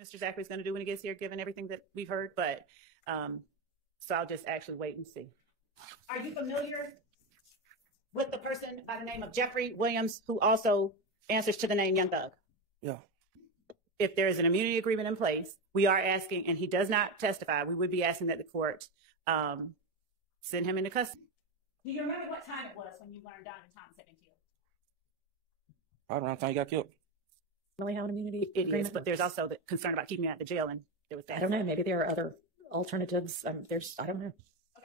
Mr. Zachary's going to do when he gets here, given everything that we've heard, but so I'll just actually wait and see. Are you familiar with the person by the name of Jeffery Williams, who also answers to the name Young Thug? Yeah. If there is an immunity agreement in place, we are asking, and he does not testify, we would be asking that the court send him into custody. Do you remember what time it was when you learned Donovan Thomas had been killed? Right around the time he got killed. Really have an immunity agreement? Is, but there's also the concern about keeping him out the jail, and there was that. I don't know. Maybe there are other alternatives. I don't know. Okay.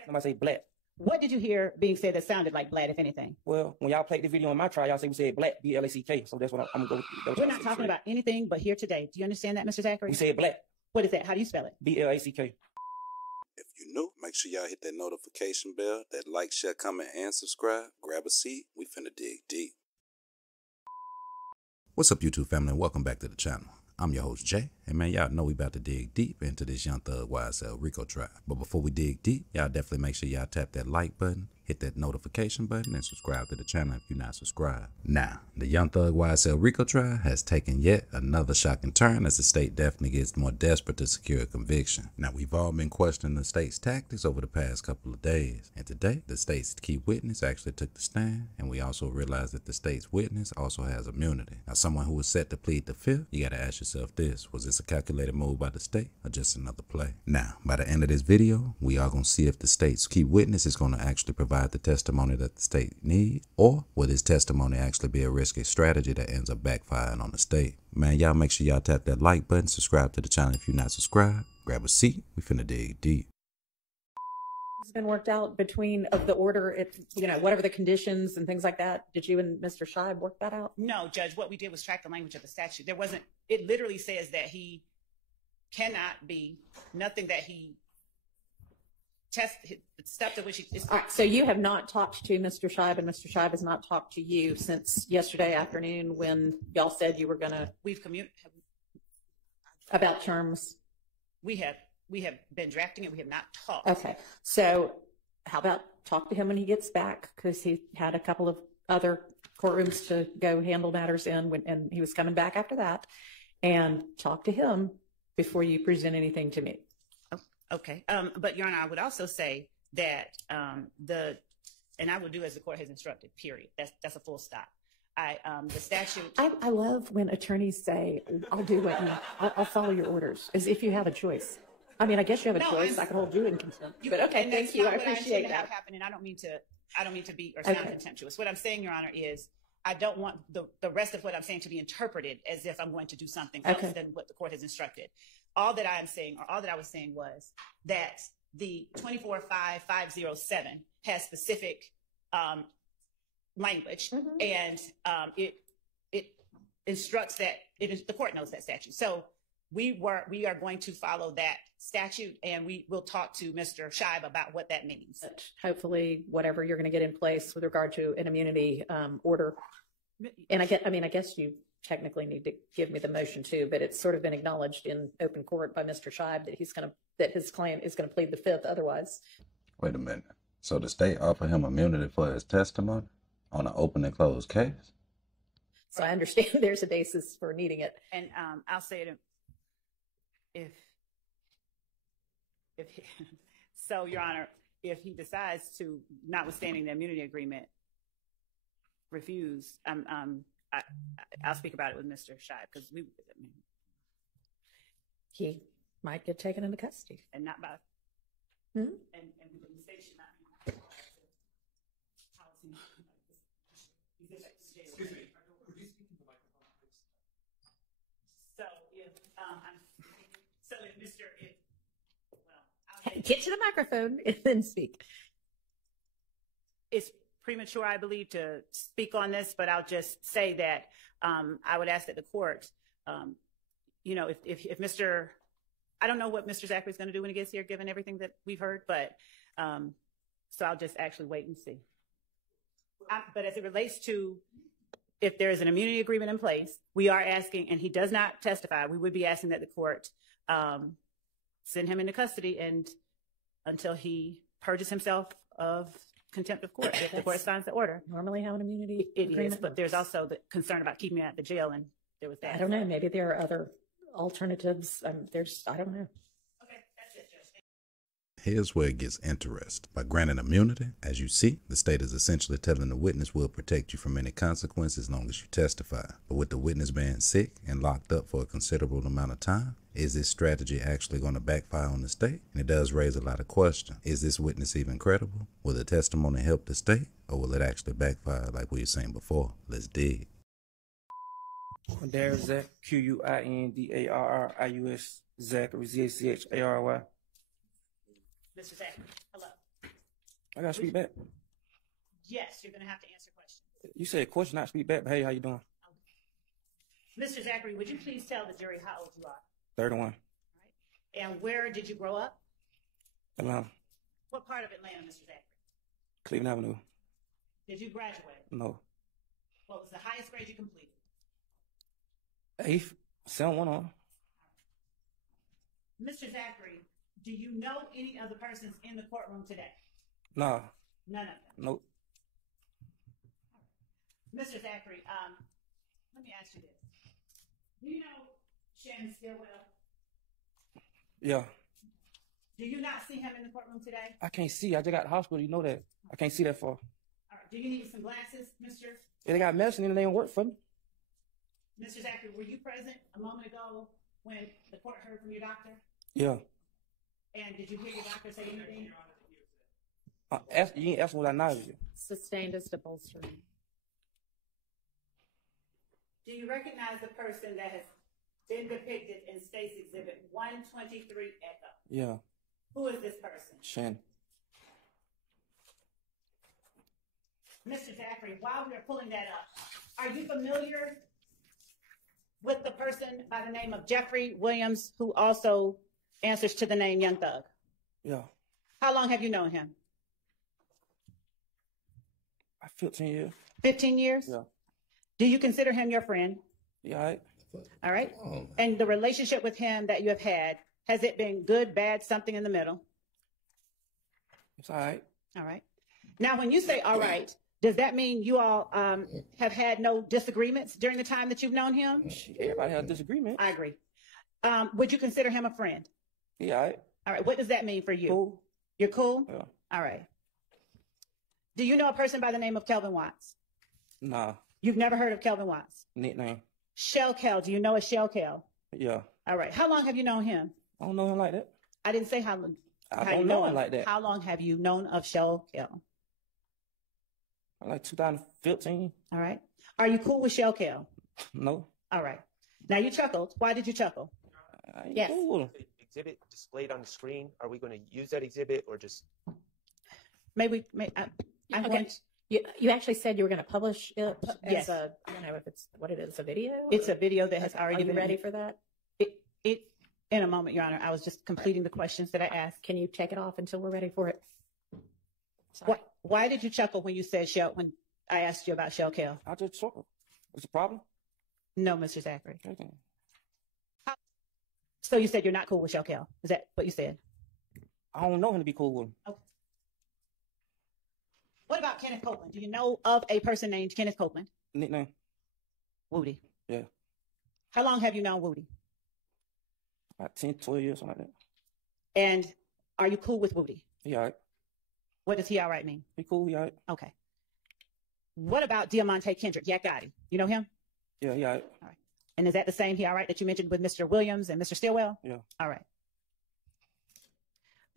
Somebody say black. What did you hear being said that sounded like black, if anything? Well, when y'all played the video in my trial, y'all say we said black, B-L-A-C-K. So that's what I'm going to go with. We're not talking about anything but here today. Do you understand that, Mr. Zachary? We said black. What is that? How do you spell it? B-L-A-C-K. If you're new, make sure y'all hit that notification bell, that like, share, comment, and subscribe. Grab a seat. We finna dig deep. What's up, YouTube family, and welcome back to the channel. I'm your host, Jay, and man, y'all know we about to dig deep into this Young Thug YSL RICO trial. But before we dig deep, y'all definitely make sure y'all tap that like button, hit that notification button, and subscribe to the channel if you're not subscribed. Now, the Young Thug YSL RICO trial has taken yet another shocking turn as the state definitely gets more desperate to secure a conviction. Now, we've all been questioning the state's tactics over the past couple of days, and today, the state's key witness actually took the stand, and we also realized that the state's witness also has immunity. Now, someone who was set to plead the fifth, you gotta ask yourself this: was this a calculated move by the state or just another play? Now, by the end of this video, we are gonna see if the state's key witness is gonna actually provide the testimony that the state needs, or will this testimony actually be a risky strategy that ends up backfiring on the state? Man, y'all make sure y'all tap that like button, subscribe to the channel if you're not subscribed, grab a seat, we finna dig deep. It's been worked out between of the order, if whatever the conditions and things like that. Did you and Mr. Scheib work that out? No, Judge. What we did was track the language of the statute. There wasn't. It literally says that he cannot be nothing that he tested. Stuff to which he. All right. So you have not talked to Mr. Scheib, and Mr. Scheib has not talked to you since yesterday afternoon when y'all said you were gonna. We've communicated about terms. We have been drafting it. We have not talked. Okay. So how about talk to him when he gets back? Because he had a couple of other courtrooms to go handle matters in and he was coming back after that. And talk to him before you present anything to me. Oh, okay. But Your Honor, I would also say that and I will do as the court has instructed, period. That's a full stop. The statute. I love when attorneys say, I'll do what I'll follow your orders, as if you have a choice. I mean, I guess you have a choice. I can hold you in contempt. But okay, thank you. I appreciate that. And I don't mean to be or sound contemptuous. What I'm saying, Your Honor, is I don't want the rest of what I'm saying to be interpreted as if I'm going to do something else than what the court has instructed. All that I am saying, or all that I was saying, was that the 245507 has specific language, and it instructs that the court knows that statute. So we are going to follow that statute, and we will talk to Mr. Scheib about what that means. Hopefully, whatever you're going to get in place with regard to an immunity order, and I guess you technically need to give me the motion too, but it's sort of been acknowledged in open court by Mr. Scheib that his client is going to plead the fifth otherwise. Wait a minute. So the state offered him immunity for his testimony on an open and closed case? So I understand there's a basis for needing it. And I'll say it so, Your Honor, if he decides to, notwithstanding the immunity agreement, refuse, I'll speak about it with Mr. Scheib, because he might get taken into custody, and not by and the state should not be policy. Excuse me. Could you speak in the microphone, please? So if get to the microphone and then speak. It's premature, I believe, to speak on this, but I'll just say that I would ask that the court, if Mr. I don't know what Mr. Zachary is going to do when he gets here, given everything that we've heard, but so I'll just actually wait and see. But as it relates to if there is an immunity agreement in place, we are asking, and he does not testify, we would be asking that the court send him into custody and until he purges himself of contempt of court, if the court signs the order. Normally have an immunity agreement. It is, but there's also the concern about keeping him at the jail, and there was that. I don't know, maybe there are other alternatives. I don't know. Okay, that's it, Judge. Here's where it gets interesting. By granting immunity, as you see, the state is essentially telling the witness we'll protect you from any consequences as long as you testify. But with the witness being sick and locked up for a considerable amount of time, is this strategy actually going to backfire on the state? And it does raise a lot of questions. Is this witness even credible? Will the testimony help the state, or will it actually backfire like we were saying before? Let's dig. There's Zach, Quindarrius, Zachary, Zachary. Mr. Zachary, hello. I gotta speak back. Yes, you're going to have to answer questions. You said question, not speak back, but hey, how you doing? Mr. Zachary, would you please tell the jury how old you are? 31. And where did you grow up? Atlanta. What part of Atlanta, Mr. Zachary? Cleveland Avenue. Did you graduate? No. What was the highest grade you completed? 8th, 7-1 on. Mr. Zachary, do you know any of the persons in the courtroom today? Nah. None of them. Nope. Mr. Zachary, let me ask you this. Do you know Shannon Stillwell? Yeah. Do you not see him in the courtroom today? I can't see. I just got to the hospital. You know that. I can't see that far. All right. Do you need some glasses, Mr.? Yeah, they got medicine and they don't work for me. Mr. Zachary, were you present a moment ago when the court heard from your doctor? Yeah. And did you hear your doctor say anything? You ain't asking what I know. Sustained as to bolstering. Do you recognize the person that has been depicted in State's Exhibit 123 Echo? Yeah. Who is this person? Shannon. Mr. Zachary, while we're pulling that up, are you familiar with the person by the name of Jeffrey Williams, who also answers to the name Young Thug? Yeah. How long have you known him? 15 years. 15 years? Yeah. Do you consider him your friend? Yeah, all right. All right. And the relationship with him that you have had, has it been good, bad, something in the middle? It's all right. All right. Now, when you say all right, does that mean you all have had no disagreements during the time that you've known him? Everybody has a disagreement. I agree. Would you consider him a friend? Yeah, all right. All right. What does that mean for you? Cool. You're cool? Yeah. All right. Do you know a person by the name of Kelvin Watts? Nah. You've never heard of Kelvin Watts? Nickname. Shell Kel. Do you know a Shell Kel? Yeah. All right. How long have you known him? I don't know him like that. I didn't say how long. I don't know him like that. How long have you known of Shell Kel? Like 2015. All right. Are you cool with Shell Kel? No. All right. Now you chuckled. Why did you chuckle? I ain't Yes. cool. Exhibit displayed on the screen. Are we going to use that exhibit or just? Maybe. I'm Okay. going to, You actually said you were going to publish it Yes. as a, I don't know if it's what it is, a video? it's a video that has Are already you been ready for that? It in a moment, Your Honor. I was just completing the questions that I asked. Can you take it off until we're ready for it? Sorry. Why did you chuckle when you said Shell, when I asked you about Shell Kel? I just saw it. What's the problem? No, Mr. Zachary. Okay. So you said you're not cool with Shell Kel. Is that what you said? I don't know him to be cool with him. Okay. What about Kenneth Copeland? Do you know of a person named Kenneth Copeland? Nickname. Woody. Yeah. How long have you known Woody? About 10, 12 years, something like that. And are you cool with Woody? He all right. What does he all right mean? He cool, he all right. Okay. What about Diamante Kendrick, Yak Gotti? You know him? Yeah, he all right. All right. And is that the same he all right that you mentioned with Mr. Williams and Mr. Stillwell? Yeah. All right.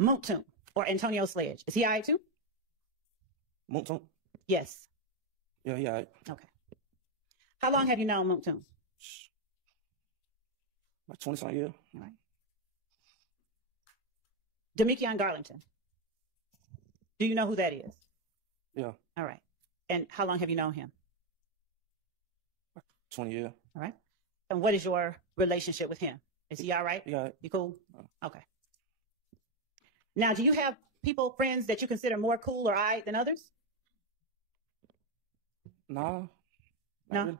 Moontoon or Antonio Sledge. Is he all right too? Moontoon? Yes. Yeah, he all right. Okay. How long have you known Moontoon? About 20-something years. All right. Demekion Garlington. Do you know who that is? Yeah. All right. And how long have you known him? 20 years. All right. And what is your relationship with him? Is he all right? He all right. You cool? Okay. Now, do you have people, friends that you consider more cool or all right than others? No. No? Really.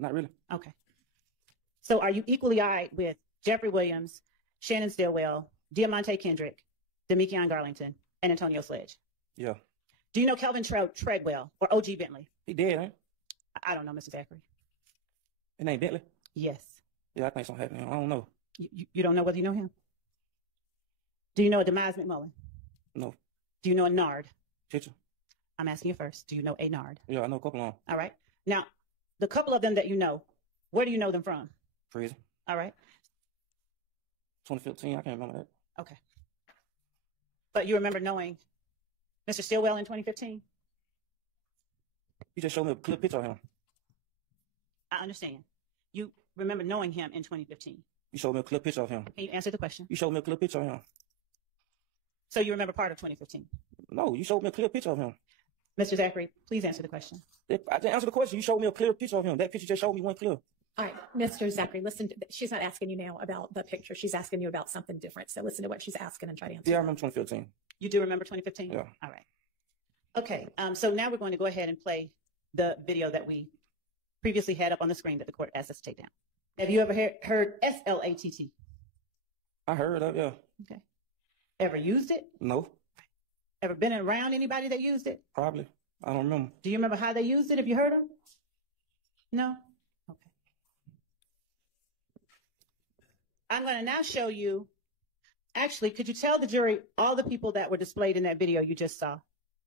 Not really. Okay. So are you equally all right with Jeffrey Williams, Shannon Stillwell, Diamante Kendrick, Demekion Garlington, and Antonio Sledge? Yeah. Do you know Kelvin Treadwell or OG Bentley? He dead, ain't I don't know, Mr. Zachary. he? His name Bentley? Yes. Yeah, I think something happened. I don't know. You don't know whether you know him? Do you know a Demise McMullen? No. Do you know a Nard? Picture. I'm asking you first. Do you know a Nard? Yeah, I know a couple of them. All right. Now, the couple of them that you know, where do you know them from? Prison. All right. 2015, I can't remember that. Okay. But you remember knowing Mr. Stillwell in 2015? You just showed me a clear picture of him. I understand. You remember knowing him in 2015. You showed me a clear picture of him. Can you answer the question? You showed me a clear picture of him. So you remember part of 2015? No, you showed me a clear picture of him. Mr. Zachary, please answer the question. I didn't answer the question. You showed me a clear picture of him. That picture just showed me one clear. All right, Mr. Zachary, listen, she's not asking you now about the picture. She's asking you about something different. So listen to what she's asking and try to answer. Yeah, I remember 2015. You do remember 2015? Yeah. All right. Okay, so now we're going to go ahead and play the video that we previously had up on the screen that the court asked us to take down. Have you ever heard SLATT? I heard of it, yeah. Okay. Ever used it? No, Ever been around anybody that used it? probably. I don't remember. Do you remember how they used it if you heard them? No? Okay. I'm going to now show you. Actually, could you tell the jury all the people that were displayed in that video you just saw?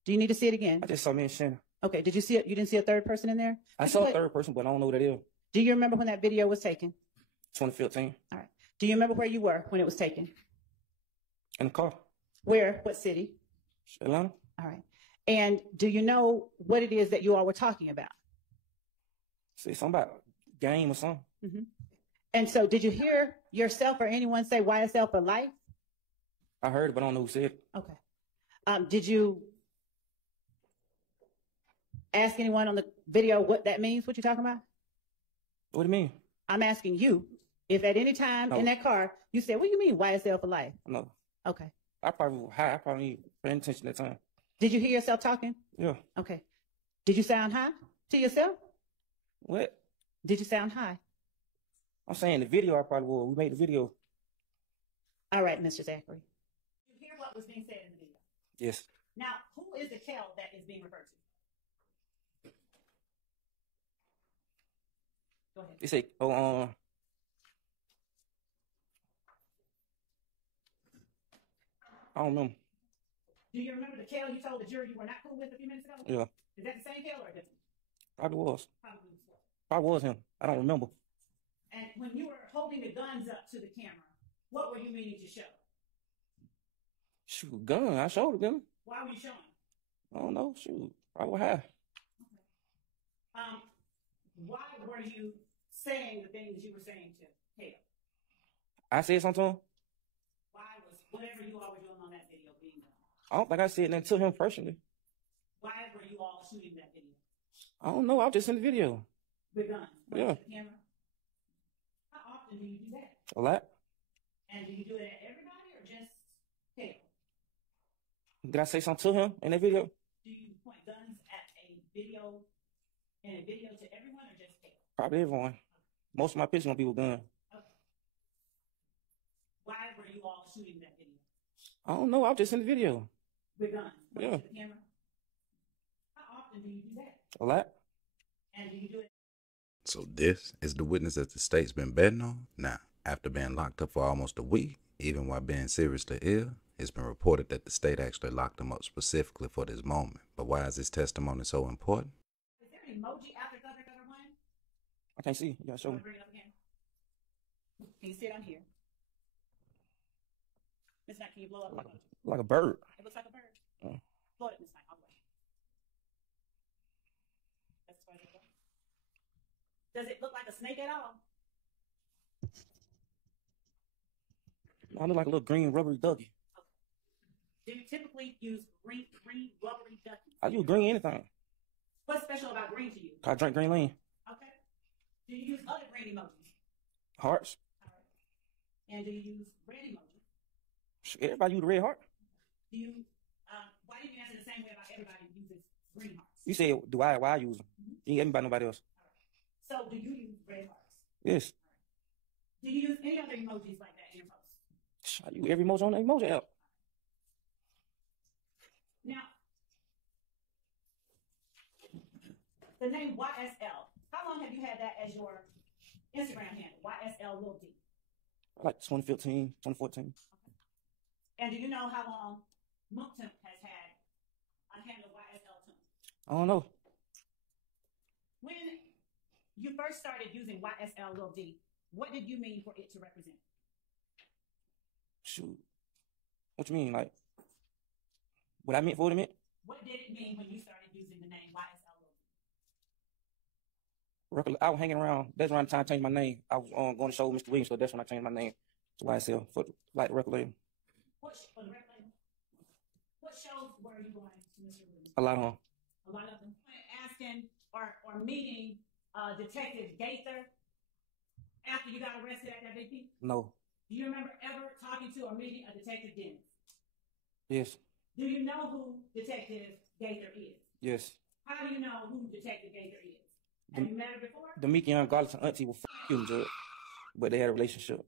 Do you need to see it again? I just saw me and Shannon. Okay. Did you see it? You didn't see a third person in there? I saw a third person, but I don't know who that is. Do you remember when that video was taken? 2015. All right. Do you remember where you were when it was taken? In the car. Where? What city? Atlanta. All right. And do you know what it is that you all were talking about? See, something about game or something. Mm-hmm. And so did you hear yourself or anyone say YSL for life? I heard it, but I don't know who said it. Okay. Did you ask anyone on the video what that means, what you're talking about? What do you mean? I'm asking you if at any time in that car you said, what do you mean YSL for life? No. Okay. I probably was high. I probably ain't paying attention at that time. Did you hear yourself talking? Yeah. Okay. Did you sound high to yourself? What? Did you sound high? I'm saying the video I probably was. We made the video. All right, Mr. Zachary. You hear what was being said in the video? Yes. Now, who is the Kel that is being referred to? Go ahead. They say, I don't remember. Do you remember the Kel you told the jury you were not cool with a few minutes ago? Yeah. Is that the same Kel or a different? Probably was. Probably was. Probably was him. I don't remember. And when you were holding the guns up to the camera, what were you meaning to show? Shoot, gun. I showed it them. Why were you showing? I don't know. Shoot. Probably high. Why were you saying the things you were saying to Kel? I said something to him. Why was whatever you all were doing on that video being done? I don't think I said nothing to him personally. Why were you all shooting that video? I don't know. I was just in the video. With guns? Yeah. To the camera? How often do you do that? A lot. And do you do it at everybody or just Kel? Did I say something to him in that video? Do you point guns at a video to everyone or just Kel? Probably everyone. Most of my pictures gonna be with guns. Okay. Why were you all shooting that video? I don't know. I was just in the video. With guns? Yeah. To the camera? How often do you do that? A lot. And do you do it? So this is the witness that the state's been betting on. Now, after being locked up for almost a week, even while being seriously ill, it's been reported that the state actually locked him up specifically for this moment. But why is this testimony so important? Is there an emoji after Gaither one? I can't see. You gotta show me. Bring it up again. Can you see it on here? Miss Knight, can you blow up? Like a bird. It looks like a bird. Blow it, Miss Knight, all the way. That's as far as it goes. Does it look like a snake at all? I look like a little green rubbery ducky. Do you typically use green rubbery duckies? I use green anything. What's special about green to you? I drink green lean. Okay. Do you use other green emojis? Hearts. All right. And do you use red emojis? Everybody use the red heart. Do you? Why didn't you answer the same way about everybody uses green hearts? You say, why I use them? You ain't about nobody else. All right. So do you use red hearts? Yes. Do you use any other emojis like that in your post? I use every emoji on the emoji app. Now, the name YSL, how long have you had that as your Instagram handle? YSL Lil D. Like 2015, 2014. And do you know how long Mookton has had a handle YSL Tune? I don't know. When you first started using YSL Lil D, what did you mean for it to represent? Shoot. What you mean? Like, what I meant for it to mean? What did it mean when you started using the name YSL Lil D? I was hanging around. That's around the time I changed my name. I was going to show Mr. Williams, so that's when I changed my name to YSL for like the record label. For the record label? What shows were you going to Mr. Williams? A lot of them. A lot of them. Asking or meeting Detective Gaither after you got arrested at that BP? No. Do you remember ever talking to or meeting a Detective Dennis? Yes. Do you know who Detective Gaither is? Yes. How do you know who Detective Gaither is? Have you met her before? The Meek Young Garlic and auntie were f***ing Judge, but they had a relationship.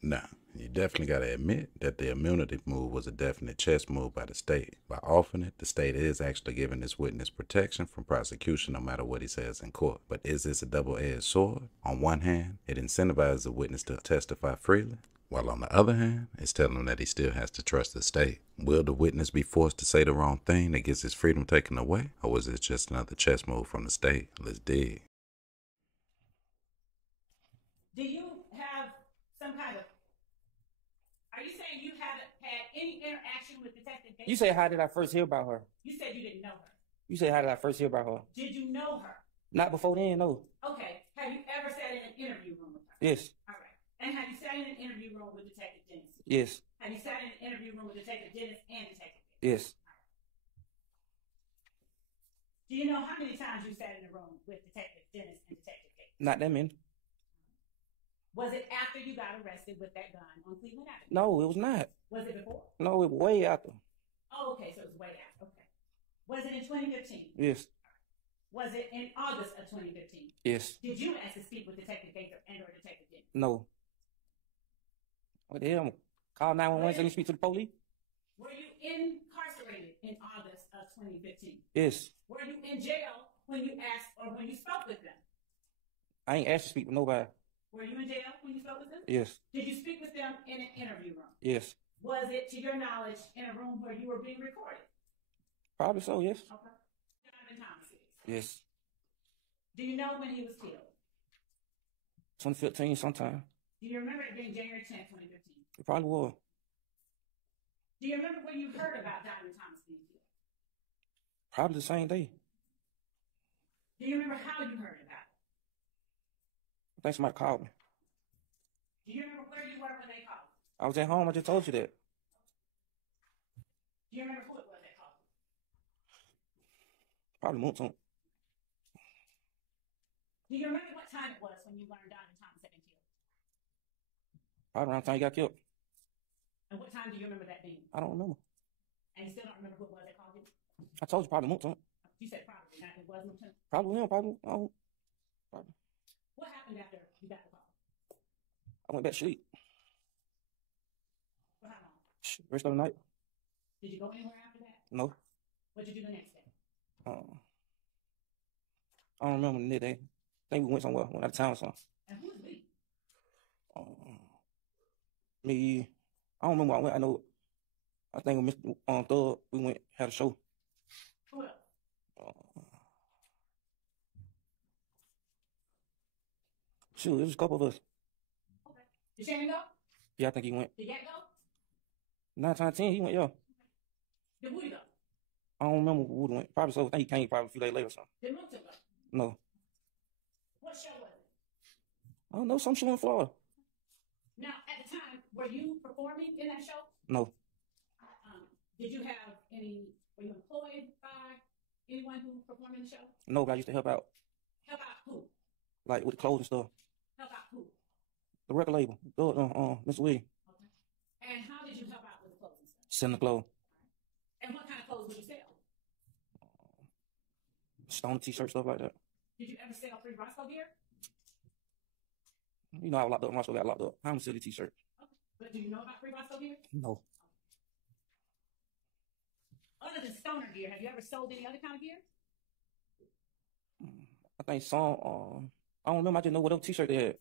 Now, you definitely got to admit that the immunity move was a definite chess move by the state. By offering it, the state is actually giving this witness protection from prosecution no matter what he says in court. But is this a double-edged sword? On one hand, it incentivizes the witness to testify freely, while on the other hand, it's telling him that he still has to trust the state. Will the witness be forced to say the wrong thing that gets his freedom taken away? Or was it just another chess move from the state? Let's dig. Do you have some kind of... Are you saying you haven't had any interaction with Detective Gaither? You say, how did I first hear about her? You said you didn't know her. You say, how did I first hear about her? Did you know her? Not before then, no. Okay. Have you ever sat in an interview room with her? Yes. All right. And have you sat in an interview room with Detective Dennis? Yes. Have you sat in an interview room with Detective Dennis and Detective Gaither? Yes. Do you know how many times you sat in a room with Detective Dennis and Detective Gaither? Not that many. Was it after you got arrested with that gun on Cleveland Avenue? No, it was not. Was it before? No, it was way after. Oh, okay, so it was way after. Okay. Was it in 2015? Yes. Was it in August of 2015? Yes. Did you ask to speak with Detective Gaither and or Detective Dennis? No. What the hell? Call 911 so you speak to the police? Were you incarcerated in August of 2015? Yes. Were you in jail when you asked or when you spoke with them? I ain't asked to speak with nobody. Were you in jail when you spoke with them? Yes. Did you speak with them in an interview room? Yes. Was it, to your knowledge, in a room where you were being recorded? Probably so, yes. Okay. Jonathan Thomas is. Yes. Do you know when he was killed? 2015 sometime. Do you remember it being January 10th, 2015? It probably was. Do you remember when you heard about Jonathan Thomas being killed? Probably the same day. Do you remember how you heard about it? I think somebody called me. Do you remember where you were when they called? I was at home. I just told you that. Do you remember who it was that called? Probably Moonton. Do you remember what time it was when you learned Jonathan Thomas had been killed? Probably around the time he got killed. And what time do you remember that being? I don't remember. And you still don't remember who it was that called you? I told you probably Moonton. You said probably, not it was Moulton. Probably him. Probably. Probably. What happened after you got the call? I went back to sleep. For how long? Rest of the night. Did you go anywhere after that? No. What did you do the next day? I don't remember the next day. I think we went somewhere. Went out of town or something. And who was we? Me. I don't remember. I went. I know. I think with Mr. Thug, we went had a show. Who else? Shoot, it was a couple of us. Okay. Did Shannon go? Yeah, I think he went. Did Gat go? 9 times 10, he went, yeah. Did Woody go? I don't remember who Woody went. Probably so. I think he came probably a few days later or something. Did Moulton go? No. What show was it? I don't know. Some show in Florida. Now, at the time, were you performing in that show? No. Did you have any, were you employed by anyone who performed in the show? No, but I used to help out. Help out who? Like with the clothes and stuff. Help out who? The record label. Mr. Williams. Okay. And how did you help out with the clothes and stuff? Selling the clothes. And what kind of clothes would you sell? Stone t-shirt, stuff like that. Did you ever sell free Roscoe gear? You know, I was locked up. Roscoe got locked up. I'm selling t-shirt. Okay. But do you know about free Roscoe gear? No. Other than stoner gear, have you ever sold any other kind of gear? I think some, I don't remember. I just know whatever t-shirt they had.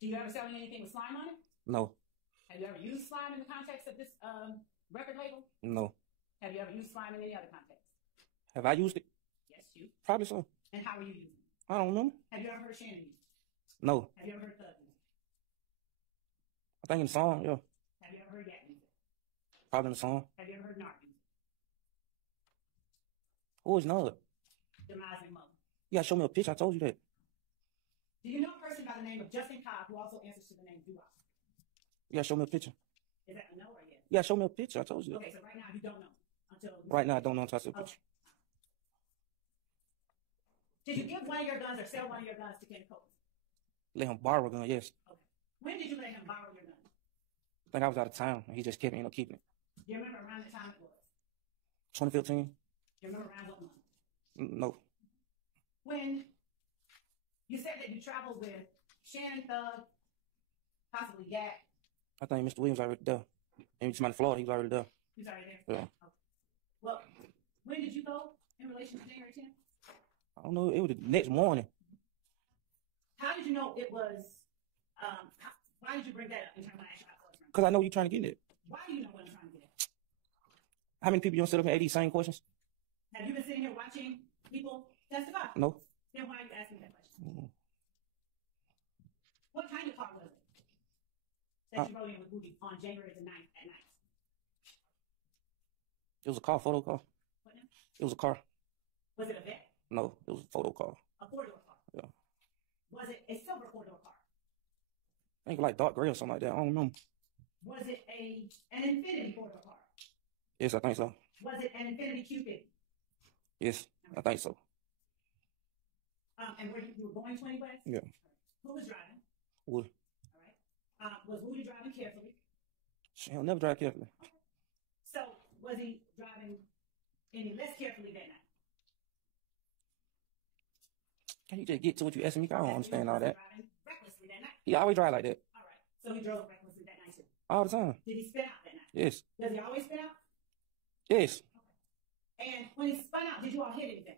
Do you ever sell me anything with slime on it? No, Have you ever used slime in the context of this record label? no. Have you ever used slime in any other context? Have I used it? Yes, you. Probably so. And how were you using it? I don't remember. Have you ever heard Shannon use it? No. Have you ever heard Thug use it? I think in the song, yeah. Have you ever heard Yak use it? Probably in the song. Have you ever heard Narc use it? Who is Nud? Demising mother. You gotta show me a picture. I told you that. Do you know a person by the name of Justin Cobb who also answers to the name Duop? You gotta show me a picture. Is that a no or a yes? You gotta show me a picture. I told you that. Okay, so right now you don't know until Right now, I don't know until I see a picture. Did you give one of your guns or sell one of your guns to Kenny Cole? Let him borrow a gun, yes. Okay. When did you let him borrow your gun? I think I was out of town, and he just kept me, keeping it. Do you remember around the time it was? 2015? Do you remember around what month? No. When you said that you traveled with Shannon Thug, possibly Yak, I think Mr. Williams already there. And he's in Florida, he was already there. he's already there? Yeah. Okay. Well, when did you go in relation to January 10th? I don't know, it was the next morning. How did you know it was, why did you bring that up in terms of actual outcomes? Because I know you're trying to get it. Why do you know what I'm trying to get at? How many people you don't sit up and ask these same questions? Have you been sitting here watching people testify? No. Then why are you asking that question? Mm. What kind of car was it that you rode in with Booty on January the 9th at night? It was a car, photo car. What now? It was a car. Was it a Vet? No, it was a photo car. A four-door car? Yeah. Was it a silver four-door car? I think like dark gray or something like that. I don't remember. Was it an Infinirty four-door car? Yes, I think so. Was it an Infinirty Cupid? Yes, I think so. And where you were going 20 West? Yeah. Who was driving? Wood. All right. Was Woody driving carefully? She'll never drive carefully. So was he driving any less carefully that night? Can you just get to what you're asking me? I don't understand all that. Driving recklessly that night? He always drive like that. All right. So he drove recklessly that night too. All the time. Did he spin out that night? Yes. Does he always spin out? Yes. And when he spun out, did you all hit anything?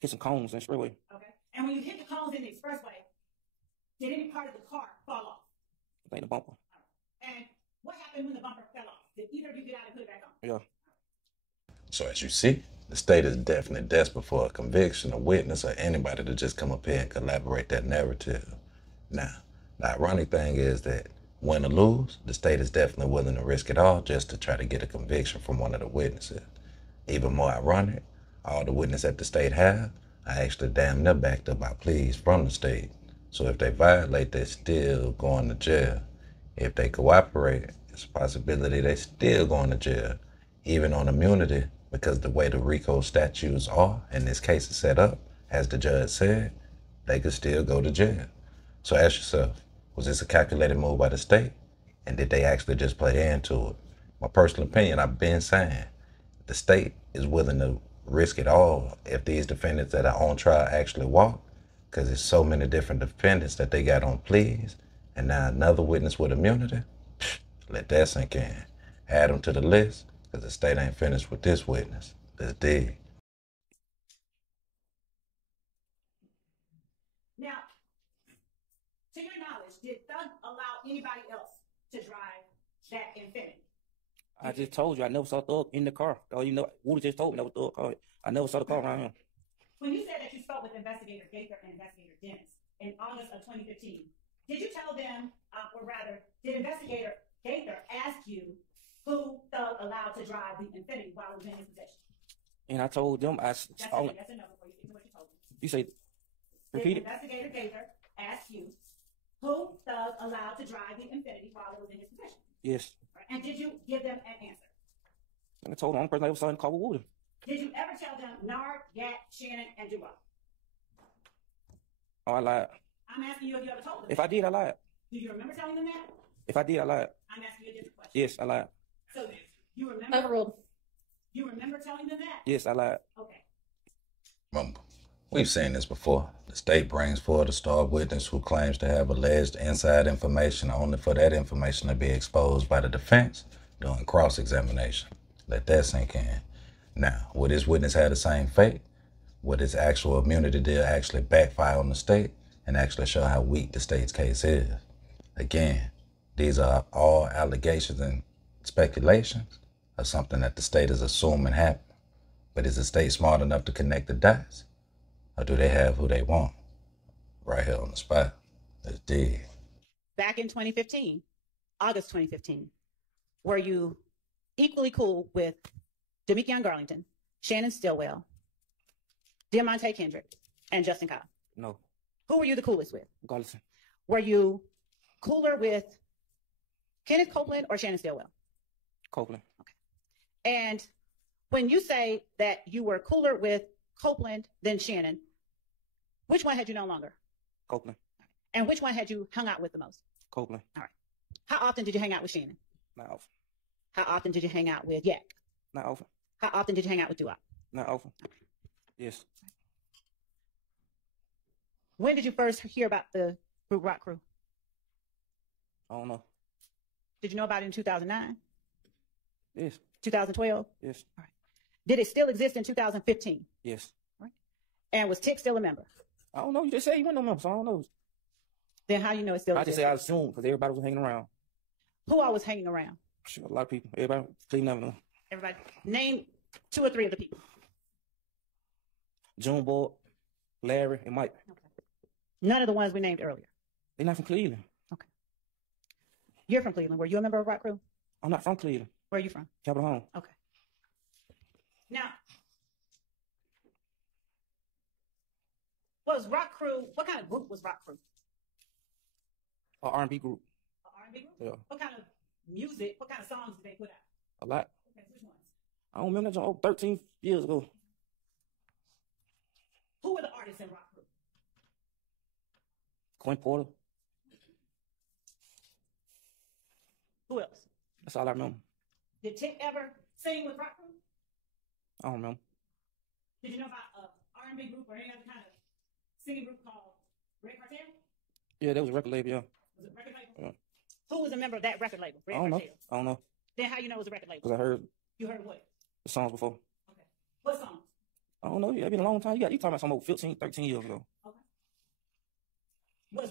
Hit some cones and straightaway. Okay. And when you hit the cones in the expressway, did any part of the car fall off? I think the bumper. And what happened when the bumper fell off? Did either of you get out and put it back on? Yeah. So as you see, the state is definitely desperate for a conviction, a witness, or anybody to just come up here and collaborate that narrative. Now, the ironic thing is that win or lose, the state is definitely willing to risk it all just to try to get a conviction from one of the witnesses. Even more ironic, all the witnesses that the state have are actually damn near backed up by pleas from the state. So if they violate, they're still going to jail. If they cooperate, it's a possibility they're still going to jail, even on immunity, because the way the RICO statutes are, and this case is set up, as the judge said, they could still go to jail. So ask yourself, was this a calculated move by the state? And did they actually just play into it? My personal opinion, I've been saying, the state is willing to risk it all if these defendants that are on trial actually walk, because there's so many different defendants that they got on pleas, and now another witness with immunity. Let that sink in. Add them to the list, because the state ain't finished with this witness. Let's dig. Now, to your knowledge, did Thug allow anybody else to drive that Infiniti? I just told you I never saw Thug in the car. Oh, you know, Woody just told me that was Thug car. I never saw the car around him. When you said that you spoke with investigator Gaither and investigator Dennis in August of 2015, did you tell them, or rather, did investigator Gaither ask you who Thug allowed to drive the Infiniti while it was in his possession? And I told them, That's only, it. That's enough before you get to what you told them. you say, Did repeat it. investigator Gaither ask you who Thug allowed to drive the Infiniti while it was in his possession? Yes. And did you give them an answer? And I told them, the only person I ever saw in the car was Woody. Did you ever tell them Nard, Yak, Shannon, and Duop? Oh, I lied. I'm asking you if you ever told them. If I did, I lied. Do you remember telling them that? If I did, I lied. I'm asking you a different question. Yes, I lied. So you remember? Overruled. You remember telling them that? Yes, I lied. Okay. Remember, we've seen this before. The state brings forward a star witness who claims to have alleged inside information only for that information to be exposed by the defense during cross-examination. Let that sink in. Now, would this witness have the same fate? Will this actual immunity deal actually backfire on the state and actually show how weak the state's case is? Again, these are all allegations and speculations of something that the state is assuming happened. But is the state smart enough to connect the dots? Or do they have who they want? Right here on the spot. Let's dig. Back in 2015, August 2015, were you equally cool with Demikion Garlington, Shannon Stillwell, Diamante Kendrick, and Justin Cobb? No. Who were you the coolest with? Garlington. Were you cooler with Kenneth Copeland or Shannon Stillwell? Copeland. Okay. And when you say that you were cooler with Copeland than Shannon, which one had you known longer? Copeland. And which one had you hung out with the most? Copeland. All right. How often did you hang out with Shannon? Not often. How often did you hang out with Yak? Not often. How often did you hang out with Duop? Not often. Yes. When did you first hear about the group Roc Crew? I don't know. Did you know about it in 2009? Yes. 2012? Yes. All right. Did it still exist in 2015? Yes. All right. And was Tick still a member? I don't know. You just said you went no member, so I don't know. Then how do you know it still I just existed? say I assumed because everybody was hanging around. Who all was hanging around? Sure, a lot of people. Everybody. Cleveland Avenue. Everybody. Name 2 or 3 of the people. Juneboy, Larry, and Mike. Okay. None of the ones we named earlier. They're not from Cleveland. Okay. You're from Cleveland. Were you a member of Roc Crew? I'm not from Cleveland. Where are you from? Capitol Home. Okay. Now, was Roc Crew, what kind of group was Roc Crew? RnB Group. R&B group? Yeah. What kind of music, what kind of songs did they put out? A lot. Okay, which ones? I don't remember that joint 13 years ago. Who were the artists in Roc Crew? Quinn Porter. Who else? That's all I remember. Did Tick ever sing with Roc Crew? I don't remember. Did you know about R&B group or any other kind of singing group called Red Cartel? Yeah, that was a record label, yeah. Was it a record label? Yeah. Who was a member of that record label? Red I don't know. Cartel. I don't know. Then how you know it was a record label? Because I heard You heard what? the songs before. Okay. What song? I don't know. Yeah, it's been a long time. You talking about some old 15, 13 years ago. Okay. What?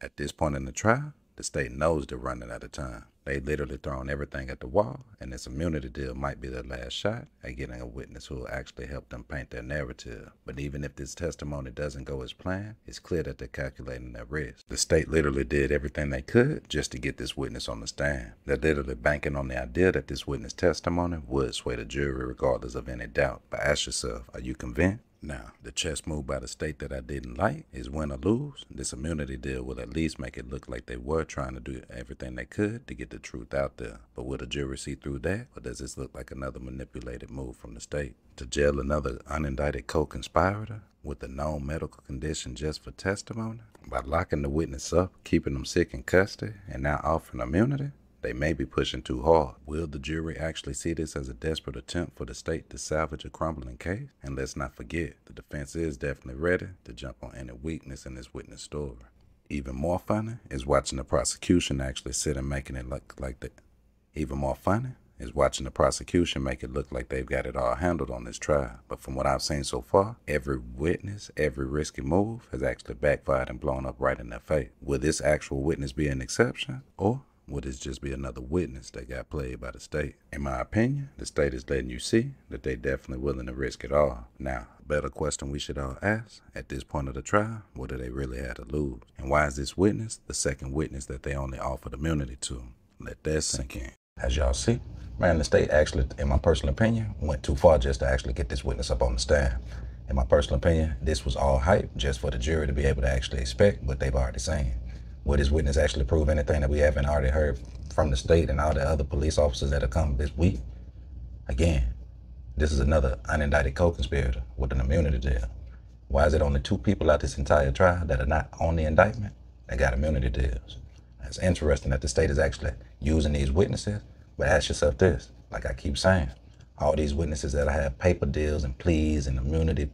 At this point in the trial, the state knows they're running out of time. They literally throwing everything at the wall, and this immunity deal might be their last shot at getting a witness who will actually help them paint their narrative. But even if this testimony doesn't go as planned, it's clear that they're calculating their risk. The state literally did everything they could just to get this witness on the stand. They're literally banking on the idea that this witness testimony would sway the jury regardless of any doubt. But ask yourself, are you convinced? Now, the chess move by the state that I didn't like is win or lose. This immunity deal will at least make it look like they were trying to do everything they could to get the truth out there. But will the jury see through that? Or does this look like another manipulated move from the state? To jail another unindicted co-conspirator with a known medical condition just for testimony? By locking the witness up, keeping them sick in custody, and now offering immunity? They may be pushing too hard. Will the jury actually see this as a desperate attempt for the state to salvage a crumbling case? And let's not forget, the defense is definitely ready to jump on any weakness in this witness story. Even more funny is watching the prosecution actually sit and making it look like that. Even more funny is watching the prosecution make it look like they've got it all handled on this trial. But from what I've seen so far, every witness, every risky move has actually backfired and blown up right in their face. Will this actual witness be an exception? Or would this just be another witness that got played by the state? In my opinion, the state is letting you see that they're definitely willing to risk it all. Now, a better question we should all ask at this point of the trial, what do they really have to lose? And why is this witness the second witness that they only offered immunity to? Let that sink in. As y'all see, man, the state actually, in my personal opinion, went too far just to actually get this witness up on the stand. In my personal opinion, this was all hype just for the jury to be able to actually expect what they've already seen. Will this witness actually prove anything that we haven't already heard from the state and all the other police officers that have come this week? Again, this is another unindicted co-conspirator with an immunity deal. Why is it only 2 people out this entire trial that are not on the indictment that got immunity deals? It's interesting that the state is actually using these witnesses, but ask yourself this, like I keep saying, all these witnesses that have paper deals and pleas and immunity,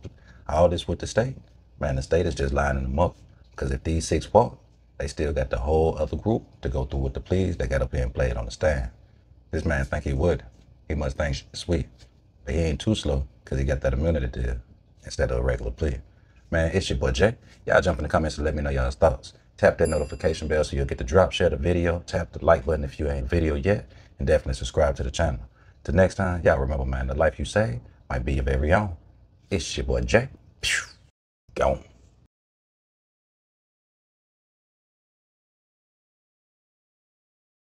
all this with the state, man, the state is just lining them up. Because if these 6 walk, they still got the whole other group to go through with the pleas that got up here and played on the stand. This man think he would. He must think sweet. But he ain't too slow because he got that immunity deal. instead of a regular plea. Man, it's your boy Jay. Y'all jump in the comments and let me know y'all's thoughts. Tap that notification bell so you'll get the drop, share the video, tap the like button if you ain't video yet, and definitely subscribe to the channel. Till next time, y'all remember, man, the life you save might be your very own. It's your boy Jay. Gone.